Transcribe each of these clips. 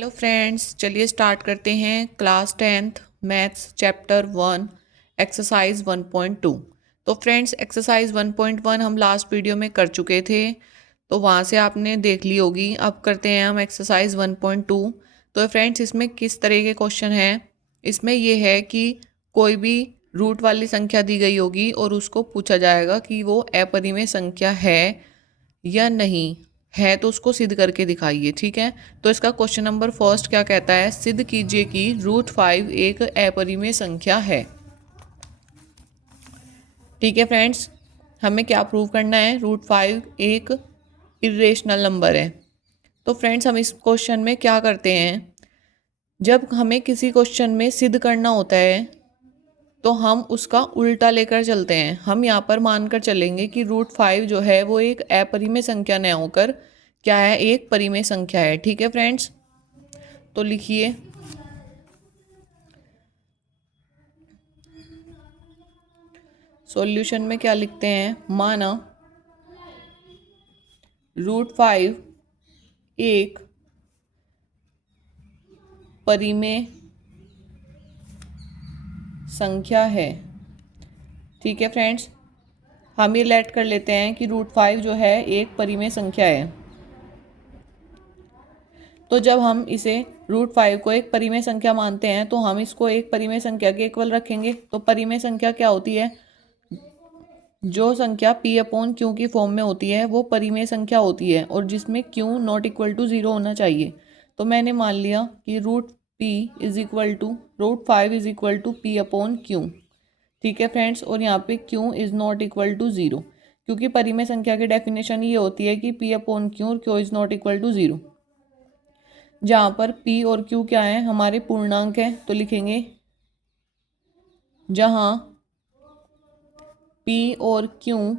Hello friends, चलिए start करते हैं class 10th maths chapter 1 exercise 1.2। तो फ्रेंड्स, एक्सरसाइज 1.1 हम लास्ट वीडियो में कर चुके थे, तो वहाँ से आपने देख ली होगी। अब करते हैं हम एक्सरसाइज 1.2। तो फ्रेंड्स, इसमें किस तरह के क्वेश्चन हैं? इसमें यह है कि कोई भी रूट वाली संख्या दी गई होगी और उसको पूछा जाएगा कि वो अपरिमेय संख्या है या नहीं है, तो उसको सिद्ध करके दिखाइए। ठीक है, तो इसका क्वेश्चन नंबर फर्स्ट क्या कहता है? सिद्ध कीजिए कि √5 एक अपरिमेय संख्या है। ठीक है फ्रेंड्स, हमें क्या प्रूव करना है? √5 एक इरेशनल नंबर है। तो फ्रेंड्स, हम इस क्वेश्चन में क्या करते हैं, जब हमें किसी क्वेश्चन में सिद्ध करना होता है तो हम उसका उल्टा लेकर चलते हैं। हम यहाँ पर मानकर चलेंगे कि √5 जो है वो एक अपरिमेय संख्या न होकर क्या है, एक परिमेय संख्या है। ठीक है फ्रेंड्स, तो लिखिए सॉल्यूशन में क्या लिखते हैं। माना √5 एक परिमेय संख्या है। ठीक है फ्रेंड्स, हम ये लेट कर लेते हैं कि √5 जो है एक परिमेय संख्या है। तो जब हम इसे √5 को एक परिमेय संख्या मानते हैं तो हम इसको एक परिमेय संख्या के इक्वल रखेंगे। तो परिमेय संख्या क्या होती है? जो संख्या p/q की फॉर्म में होती है वो परिमेय संख्या होती है, और जिसमें q ≠ 0 होना चाहिए। तो मैंने मान लिया कि √5 p/q। ठीक है फ्रेंड्स, और यहाँ पे q ≠ 0, क्योंकि परिमेय संख्या की डेफिनेशन ये होती है कि p/q और q ≠ 0। जहाँ पर p और q क्या है? हमारे पूर्णांक है, तो लिखेंगे जहाँ p और q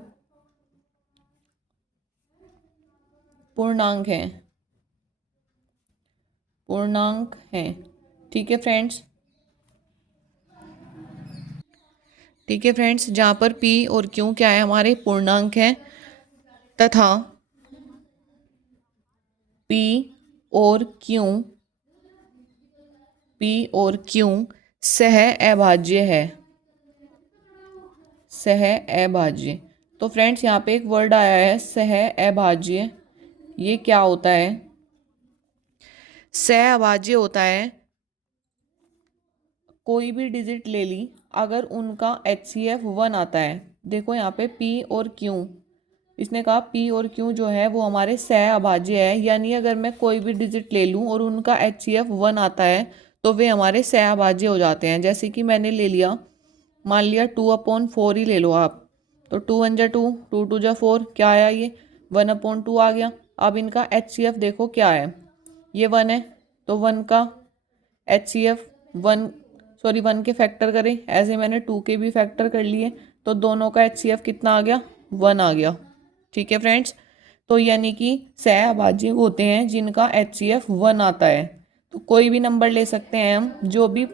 पूर्णांक है। ठीक है फ्रेंड्स, जहाँ पर p और q क्या है? हमारे पूर्णांक हैं, तथा p और q सह अभाज्य। तो फ्रेंड्स, यहाँ पे एक वर्ड आया है सह अभाज्य। ये क्या होता है? सह अभाज्य होता है कोई भी डिजिट ले ली, अगर उनका HCF 1 आता है। देखो यहाँ पे p और q, इसने कहा p और q जो है वो हमारे सह अभाज्य है, यानी अगर मैं कोई भी डिजिट ले लूँ और उनका HCF 1 आता है तो वे हमारे सह अभाज्य हो जाते हैं। जैसे कि मैंने ले लिया, मान लिया 2/4 ही ले लो आप, तो 2 1 2, 2 2 4, क्या आया? ये 1/2 आ गया। अब इनका HCF देखो क्या है, ये 1 है, तो 1 का HCF 1 के फैक्टर करें, ऐसे मैंने 2 के भी फैक्टर कर लिए, तो दोनों का HCF कितना आ गया? 1 आ गया। ठीक है फ्रेंड्स, तो यानी कि सह अभाज्य होते हैं जिनका HCF 1 आता है। तो कोई भी नंबर ले सकते हैं हम, जो भी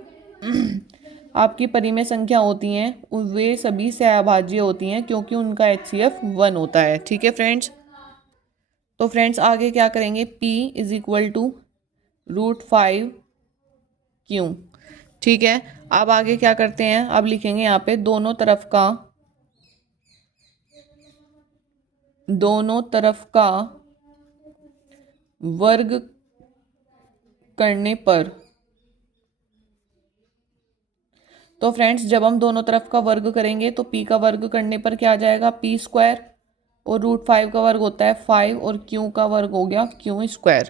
आपकी परिमेय संख्या होती हैं वे सभी सह अभाज्य होती हैं, क्योंकि उनका HCF 1 होता है। ठीक है फ्रेंड्स, तो फ्रेंड्स आगे क्या करेंगे? p = √5 q। ठीक है, अब आगे क्या करते हैं? अब लिखेंगे यहाँ पे दोनों तरफ का वर्ग करने पर। तो फ्रेंड्स, जब हम दोनों तरफ का वर्ग करेंगे तो p का वर्ग करने पर क्या आ जाएगा? p², और √5 का वर्ग होता है 5, और q का वर्ग हो गया q²।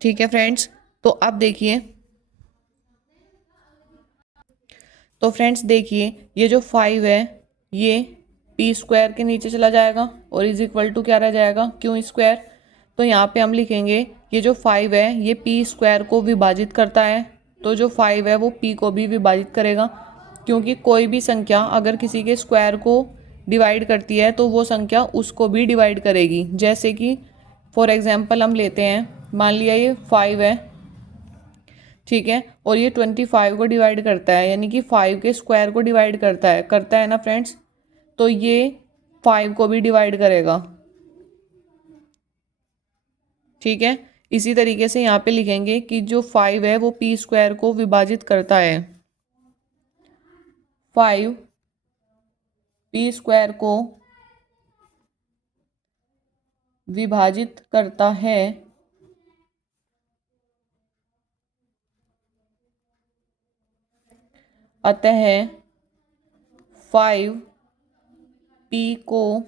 ठीक है फ्रेंड्स, तो अब देखिए, तो फ्रेंड्स देखिए, ये जो 5 है ये p² के नीचे चला जाएगा और = क्या रह जाएगा? q²। तो यहाँ पे हम लिखेंगे ये जो 5 है ये p² को विभाजित करता है, तो जो 5 है वो p को भी विभाजित करेगा, क्योंकि कोई भी संख्या अगर किसी के स्क्वायर को डिवाइड करती है तो वो संख्या उसको भी डिवाइड करेगी। जैसे कि फॉर एग्जांपल हम लेते हैं, मान लिया ये 5 है, ठीक है, और ये 25 को डिवाइड करता है, यानी कि 5 के स्क्वायर को डिवाइड करता है ना फ्रेंड्स, तो ये 5 को भी डिवाइड करेगा। ठीक है, इसी तरीके से यहाँ पे लिखेंगे कि जो 5 है वो पी स्क्वायर को विभाजित करता है, 5 पी स्क्वायर को विभाजित करता है, अतः 5 पी को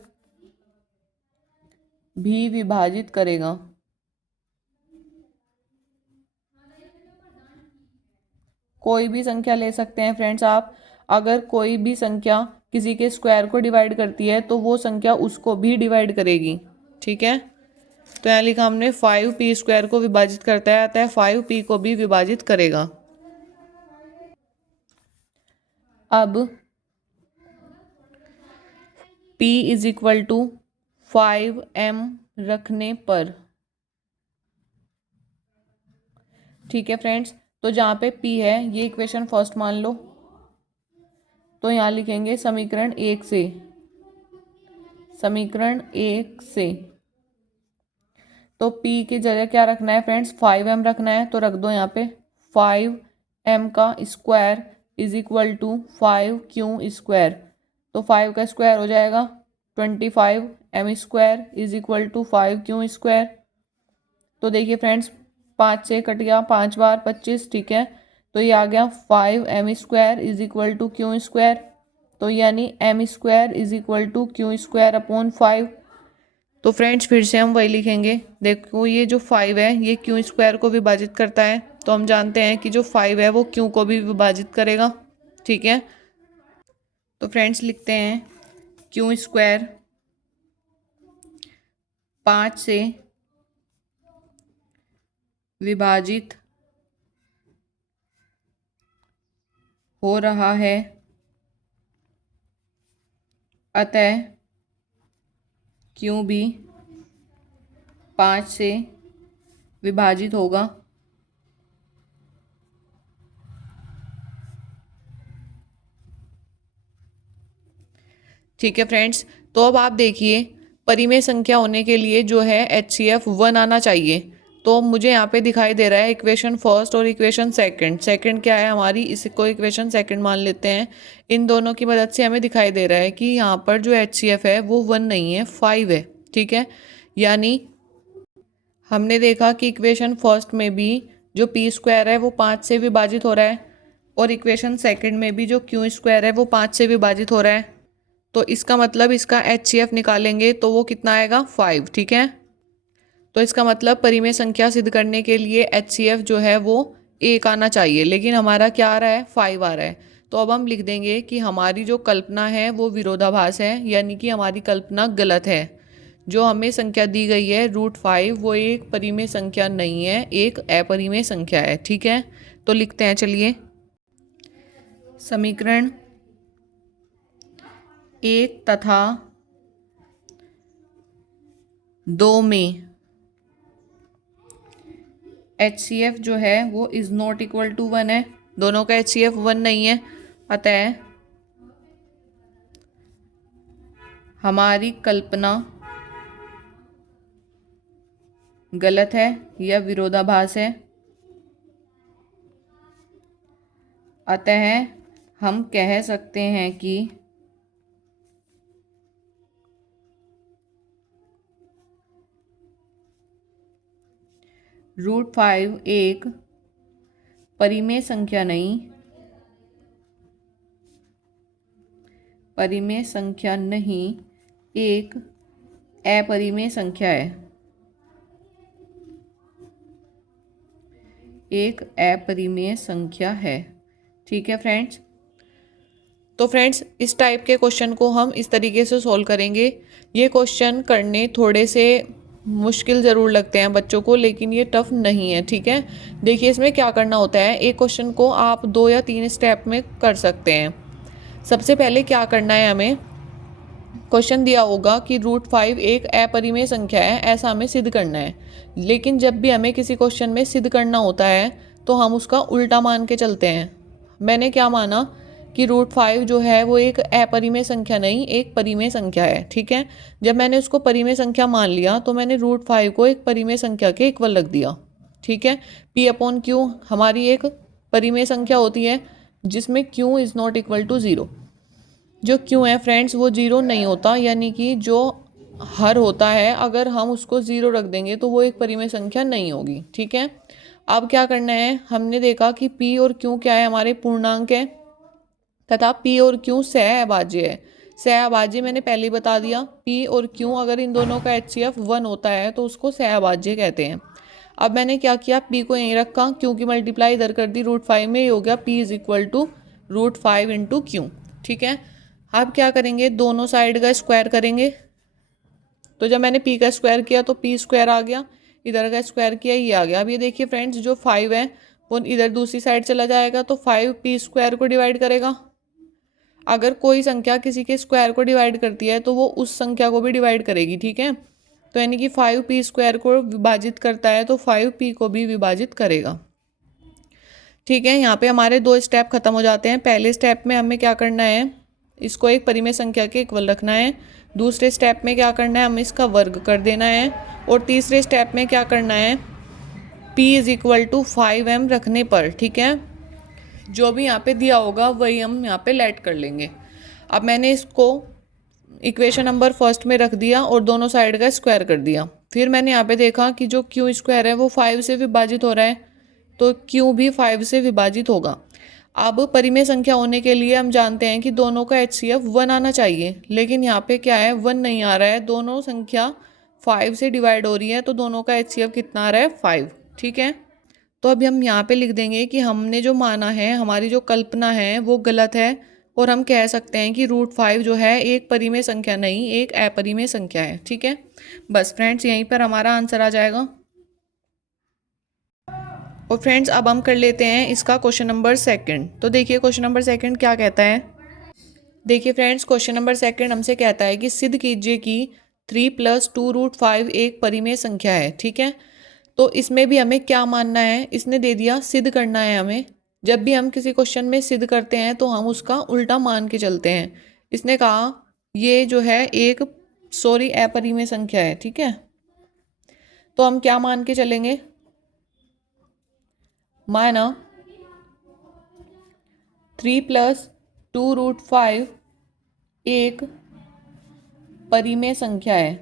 भी विभाजित करेगा। कोई भी संख्या ले सकते हैं फ्रेंड्स आप। अगर कोई भी संख्या किसी के स्क्वायर को डिवाइड करती है तो वो संख्या उसको भी डिवाइड करेगी, ठीक है। तो यहाँ लिखा हमने 5 पी स्क्वायर को विभाजित करता है, अतः 5 पी को भी विभाजित करेगा। अब P is equal to 5m रखने पर, ठीक है फ्रेंड्स। तो जहाँ पे P है ये इक्वेशन फर्स्ट मान लो, तो यहाँ लिखेंगे समीकरण 1 से, समीकरण 1 से। तो P की जगह क्या रखना है फ्रेंड्स, 5m रखना है, तो रख दो यहाँ पे 5m का square is equal to 5q square. तो 5 का स्क्वायर हो जाएगा 25, m square is equal to 5q square. तो देखिए फ्रेंड्स 5 से कट गया, 5 बार 25, ठीक है। तो ये आ गया 5m square is equal to q square. तो यानी m square is equal to q square upon 5। तो फ्रेंड्स फिर से हम वही लिखेंगे। देखो ये जो 5 है ये q स्क्वायर को विभाजित करता है, तो हम जानते हैं कि जो 5 है वो q को भी विभाजित करेगा, ठीक है। तो फ्रेंड्स लिखते हैं q स्क्वायर 5 से विभाजित हो रहा है, अतः q भी 5 से विभाजित होगा। ठीक है फ्रेंड्स, तो अब आप देखिए परिमेय संख्या होने के लिए जो है HCF 1 आना चाहिए। तो मुझे यहाँ पे दिखाई दे रहा है इक्वेशन फर्स्ट और इक्वेशन सेकंड। सेकंड क्या है हमारी, इसको इक्वेशन सेकंड मान लेते हैं। इन दोनों की मदद से हमें दिखाई दे रहा है कि यहाँ पर जो HCF है वो 1 नहीं है, 5 है, ठीक है। यानी हमने देखा कि इक्वेशन फर्स्ट में भी जो पी स्क्वायर है वो 5 से विभाजित हो रहा है, और इक्वेशन सेकंड में भी जो क्यू स्क्वायर है वो 5 से विभाजित हो रहा है। तो इसका मतलब इसका HCF निकालेंगे तो वो कितना आएगा, 5, ठीक है। तो इसका मतलब परिमेय संख्या सिद्ध करने के लिए HCF जो है वो 1 आना चाहिए, लेकिन हमारा क्या आ रहा है, 5 आ रहा है। तो अब हम लिख देंगे कि हमारी जो कल्पना है वो विरोधाभास है, यानी कि हमारी कल्पना गलत है। जो हमें संख्या दी गई है √5 वो एक परिमेय संख्या नहीं है, एक अपरिमेय संख्या है, ठीक है। तो लिखते हैं, चलिए। समीकरण 1 तथा 2 में HCF जो है वो इज नॉट इक्वल टू 1 है। दोनों का HCF 1 नहीं है, अतः हमारी कल्पना गलत है या विरोधाभास है। अतः हम कह सकते हैं कि √5 एक परिमेय संख्या नहीं, परिमेय संख्या नहीं, एक अपरिमेय संख्या है, एक अपरिमेय संख्या है, ठीक है फ्रेंड्स। तो फ्रेंड्स इस टाइप के क्वेश्चन को हम इस तरीके से सॉल्व करेंगे। ये क्वेश्चन करने थोड़े से मुश्किल ज़रूर लगते हैं बच्चों को, लेकिन ये टफ नहीं है, ठीक है। देखिए इसमें क्या करना होता है, एक क्वेश्चन को आप 2 या 3 स्टेप में कर सकते हैं। सबसे पहले क्या करना है, हमें क्वेश्चन दिया होगा कि √5 एक अपरिमेय संख्या है, ऐसा हमें सिद्ध करना है। लेकिन जब भी हमें किसी क्वेश्चन में सिद्ध करना होता है तो हम उसका उल्टा मान के चलते हैं। मैंने क्या माना कि √5 जो है वो एक अपरिमेय संख्या नहीं, एक परिमेय संख्या है। ठीक है, जब मैंने उसको परिमेय संख्या मान लिया तो मैंने √5 को एक परिमेय संख्या के इक्वल रख दिया। ठीक है, P/Q हमारी एक परिमेय संख्या होती है जिसमें Q is not equal to 0। जो Q है फ्रेंड्स वो 0 नहीं होता, यानी कि जो हर होता है अगर हम उसको 0 रख देंगे तो वो एक परिमेय संख्या नहीं होगी। ठीक है, अब क्या करना है, हमने देखा कि P और Q क्या है, हमारे पूर्णांक है तथा P और Q सह अभाज्य है। सह अभाज्य मैंने पहले ही बता दिया, P और Q अगर इन दोनों का HCF 1 होता है तो उसको सह अभाज्य कहते हैं। अब मैंने क्या किया, P को यहीं रखा, Q की मल्टीप्लाई इधर कर दी √5 में, ये हो गया P is equal to √5 into Q। ठीक है, अब क्या करेंगे, दोनों साइड का स्क्वायर करेंगे। तो जब मैंने P का स्क्वायर किया तो P स्क्वायर आ गया, इधर का स्क्वायर किया ये आ गया। अब ये देखिए फ्रेंड्स, जो 5 है वो इधर दूसरी साइड चला जाएगा तो 5 P स्क्वायर को डिवाइड करेगा। अगर कोई संख्या किसी के स्क्वायर को डिवाइड करती है तो वो उस संख्या को भी डिवाइड करेगी। ठीक है, तो यानी कि 5P स्क्वायर को विभाजित करता है तो 5P को भी विभाजित करेगा। ठीक है, यहाँ पे हमारे 2 स्टेप खत्म हो जाते हैं। पहले स्टेप में हमें क्या करना है, इसको एक परिमेय संख्या के इक्वल रखना है। दूसरे स्टेप में क्या करना है, हमें इसका वर्ग कर देना है। और तीसरे स्टेप में क्या करना है, P is equal to 5M रखने पर, ठीक है, जो भी यहाँ पे दिया होगा वही हम यहाँ पे लेट कर लेंगे। अब मैंने इसको इक्वेशन नंबर फर्स्ट में रख दिया और दोनों साइड का स्क्वायर कर दिया। फिर मैंने यहाँ पे देखा कि जो Q स्क्वायर है वो 5 से विभाजित हो रहा है, तो Q भी 5 से विभाजित होगा। अब परिमेय संख्या होने के लिए हम जानते हैं कि दोनों का HCF 1 आना चाहिए, लेकिन यहाँ पे क्या है, 1 नहीं आ रहा है, दोनों संख्या 5 से डिवाइड हो रही है, तो दोनों का HCF कितना आ रहा है, 5। ठीक है, तो अभी हम यहाँ पे लिख देंगे कि हमने जो माना है, हमारी जो कल्पना है वो गलत है, और हम कह सकते हैं कि √5 जो है एक परिमेय संख्या नहीं, एक अपरिमेय संख्या है। ठीक है, बस फ्रेंड्स यहीं पर हमारा आंसर आ जाएगा। और फ्रेंड्स अब हम कर लेते हैं इसका क्वेश्चन नंबर सेकंड। तो देखिए क्वेश्चन नंबर सेकंड क्या कहता है। देखिए फ्रेंड्स, क्वेश्चन नंबर सेकंड हमसे कहता है कि सिद्ध कीजिए कि 3 + 2√5 एक परिमेय संख्या है। ठीक है, तो इसमें भी हमें क्या मानना है, इसने दे दिया सिद्ध करना है हमें। जब भी हम किसी क्वेश्चन में सिद्ध करते हैं तो हम उसका उल्टा मान के चलते हैं। इसने कहा ये जो है एक अपरिमेय संख्या है। ठीक है, तो हम क्या मान के चलेंगे, माना 3 + 2√5 एक परिमेय संख्या है।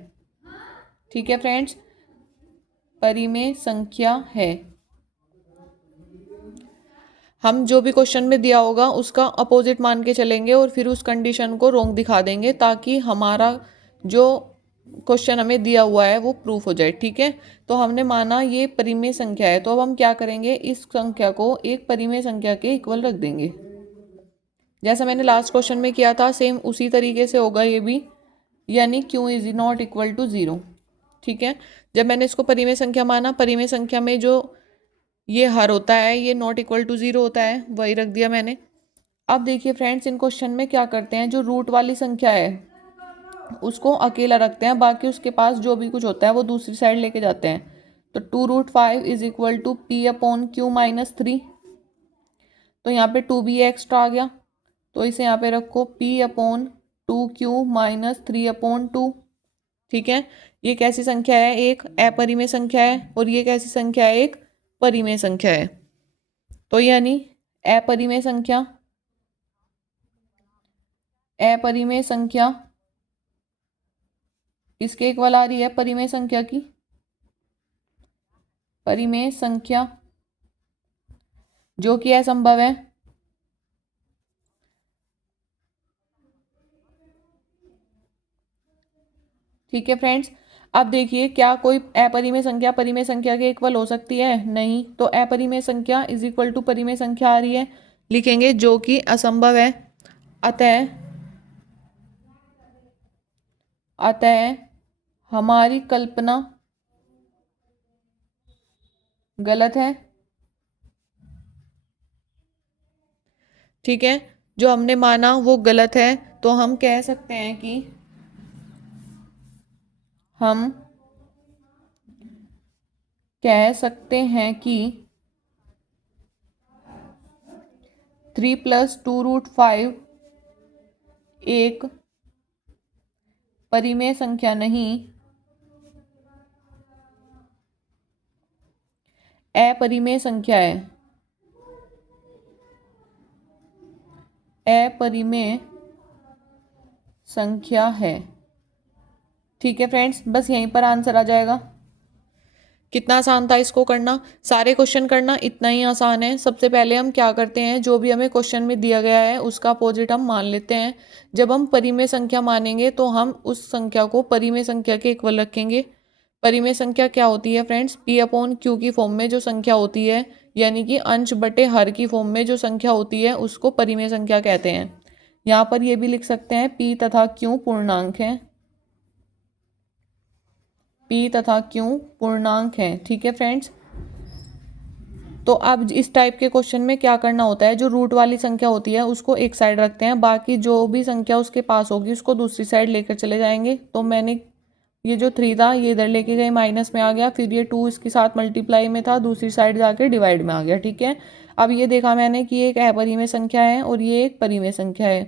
ठीक है फ्रेंड्स, परिमेय संख्या है। हम जो भी क्वेश्चन में दिया होगा उसका अपोजिट मान के चलेंगे और फिर उस कंडीशन को रॉन्ग दिखा देंगे, ताकि हमारा जो क्वेश्चन हमें दिया हुआ है वो प्रूफ हो जाए। ठीक है, तो हमने माना ये परिमेय संख्या है, तो अब हम क्या करेंगे, इस संख्या को एक परिमेय संख्या के इक्वल रख देंगे। जैसा मैंने लास्ट क्वेश्चन में किया था सेम उसी तरीके से होगा ये भी, यानी Q is not equal to 0। ठीक है, जब मैंने इसको परिमेय संख्या माना, परिमेय संख्या में जो ये हर होता है ये नॉट इक्वल टू 0 होता है, वही रख दिया मैंने। अब देखिए फ्रेंड्स, इन क्वेश्चन में क्या करते हैं, जो रूट वाली संख्या है उसको अकेला रखते हैं, बाकी उसके पास जो भी कुछ होता है वो दूसरी साइड लेके जाते हैं। तो 2√5 इज इक्वल टू P/Q -3। तो यहाँ पे 2 भी एक्स्ट्रा आ गया, तो इसे यहाँ पे रखो P/2Q -3/2। ठीक है, ये कैसी संख्या है, एक अपरिमेय संख्या है, और ये कैसी संख्या है, एक परिमेय संख्या है। तो यानी अपरिमेय संख्या, अपरिमेय संख्या इसके इक्वल आ रही है परिमेय संख्या की, परिमेय संख्या जो कि असंभव है। ठीक है फ्रेंड्स, अब देखिए क्या कोई अपरिमेय संख्या परिमेय संख्या के इक्वल हो सकती है, नहीं। तो अपरिमेय संख्या इज इक्वल टू परिमेय संख्या आ रही है, लिखेंगे जो कि असंभव है। अतः अतः हमारी कल्पना गलत है। ठीक है, जो हमने माना वो गलत है, तो हम कह सकते हैं कि हम कह सकते हैं कि 3+2√5 एक परिमेय संख्या नहीं, अपरिमेय संख्या है। अपरिमेय संख्या है। ठीक है फ्रेंड्स, बस यहीं पर आंसर आ जाएगा। कितना आसान था इसको करना, सारे क्वेश्चन करना इतना ही आसान है। सबसे पहले हम क्या करते हैं, जो भी हमें क्वेश्चन में दिया गया है उसका अपोजिट हम मान लेते हैं। जब हम परिमेय संख्या मानेंगे तो हम उस संख्या को परिमेय संख्या के इक्वल रखेंगे। परिमेय संख्या क्या होती है फ्रेंड्स, P/Q की फॉर्म में जो संख्या होती है, यानी कि अंश बटे हर की फॉर्म में जो संख्या होती है उसको परिमेय संख्या कहते हैं। यहाँ पर ये भी लिख सकते हैं P तथा Q पूर्णांक है। P तथा Q पूर्णांक है। ठीक है फ्रेंड्स, तो अब इस टाइप के क्वेश्चन में क्या करना होता है, जो रूट वाली संख्या होती है उसको एक साइड रखते हैं, बाकी जो भी संख्या उसके पास होगी उसको दूसरी साइड लेकर चले जाएंगे। तो मैंने ये जो 3 था ये इधर लेके गए, माइनस में आ गया, फिर ये 2 इसके साथ मल्टीप्लाई में था, दूसरी साइड जाके डिवाइड में आ गया। ठीक है, अब ये देखा मैंने कि ये एक अपरिमेय संख्या है और ये एक परिमेय संख्या है।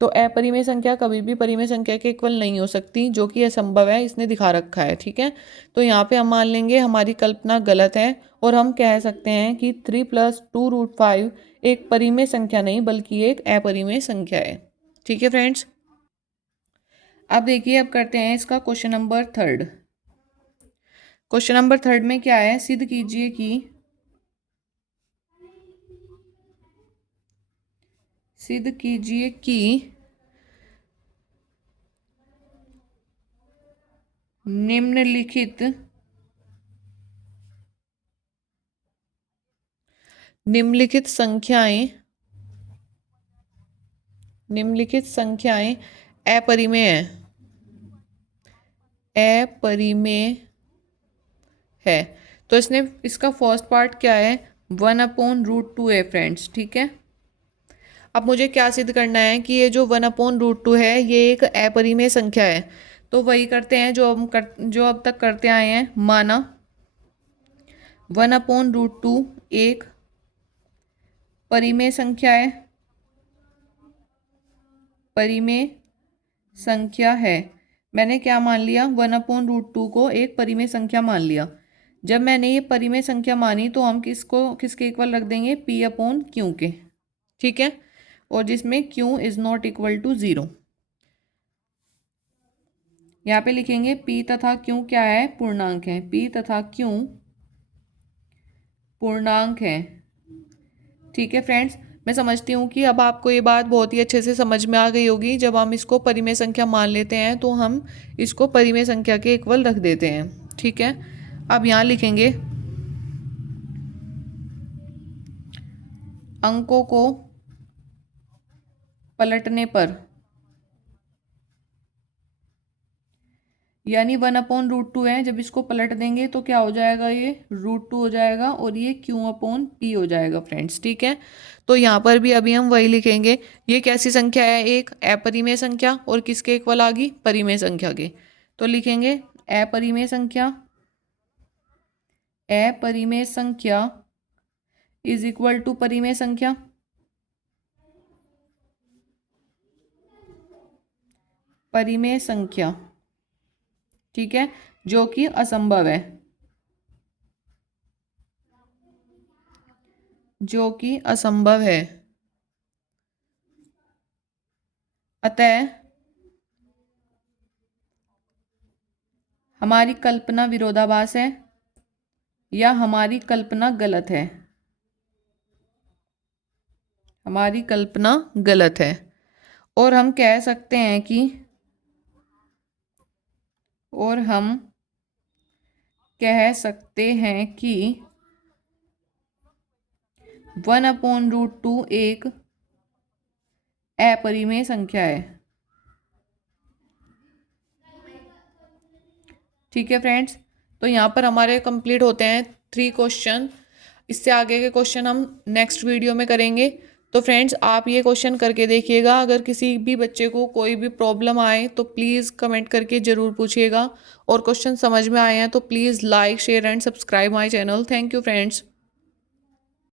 तो अपरिमेय संख्या कभी भी परिमेय संख्या के इक्वल नहीं हो सकती, जो कि असंभव है, इसने दिखा रखा है। ठीक है, तो यहाँ पे हम मान लेंगे हमारी कल्पना गलत है और हम कह सकते हैं कि 3+2√5 एक परिमेय संख्या नहीं बल्कि एक अपरिमेय संख्या है। ठीक है फ्रेंड्स, अब देखिए, अब करते हैं इसका क्वेश्चन नंबर 3। क्वेश्चन नंबर 3 में क्या है, सिद्ध कीजिए कि निम्नलिखित संख्याएं अपरिमेय है। तो इसका फर्स्ट पार्ट क्या है, 1/√2 है फ्रेंड्स। ठीक है, अब मुझे क्या सिद्ध करना है कि ये जो 1/√2 है ये एक अपरिमेय संख्या है। तो वही करते हैं जो जो अब तक करते आए हैं। माना 1/√2 एक परिमेय संख्या है, मैंने क्या मान लिया, 1/√2 को एक परिमेय संख्या मान लिया। जब मैंने ये परिमेय संख्या मानी तो हम किसके इक्वल रख देंगे, P/Q के। ठीक है, और जिसमें Q is not equal to 0। यहाँ पे लिखेंगे P तथा Q क्या है, पूर्णांक है। P तथा Q पूर्णांक है। ठीक है फ्रेंड्स, मैं समझती हूँ कि अब आपको ये बात बहुत ही अच्छे से समझ में आ गई होगी। जब हम इसको परिमेय संख्या मान लेते हैं तो हम इसको परिमेय संख्या के इक्वल रख देते हैं। ठीक है, अब यहाँ लिखेंगे अंकों को पलटने पर, यानी 1/√2 है, जब इसको पलट देंगे तो क्या हो जाएगा, ये √2 हो जाएगा और ये Q/P हो जाएगा फ्रेंड्स। ठीक है, तो यहाँ पर भी अभी हम वही लिखेंगे। ये कैसी संख्या है, एक अपरिमेय संख्या, और किसके इक्वल आ गई, परिमेय संख्या के। तो लिखेंगे अपरिमेय संख्या इज इक्वल टू परिमेय संख्या। ठीक है, जो कि असंभव है, अतः हमारी कल्पना विरोधाभास है या हमारी कल्पना गलत है, और हम कह सकते हैं कि 1/√2 एक अपरिमेय संख्या है। ठीक है फ्रेंड्स, तो यहाँ पर हमारे कंप्लीट होते हैं 3 क्वेश्चन। इससे आगे के क्वेश्चन हम नेक्स्ट वीडियो में करेंगे। तो फ्रेंड्स, आप ये क्वेश्चन करके देखिएगा। अगर किसी भी बच्चे को कोई भी प्रॉब्लम आए तो प्लीज़ कमेंट करके ज़रूर पूछिएगा, और क्वेश्चन समझ में आए हैं तो please like, share and subscribe my channel. Thank you friends.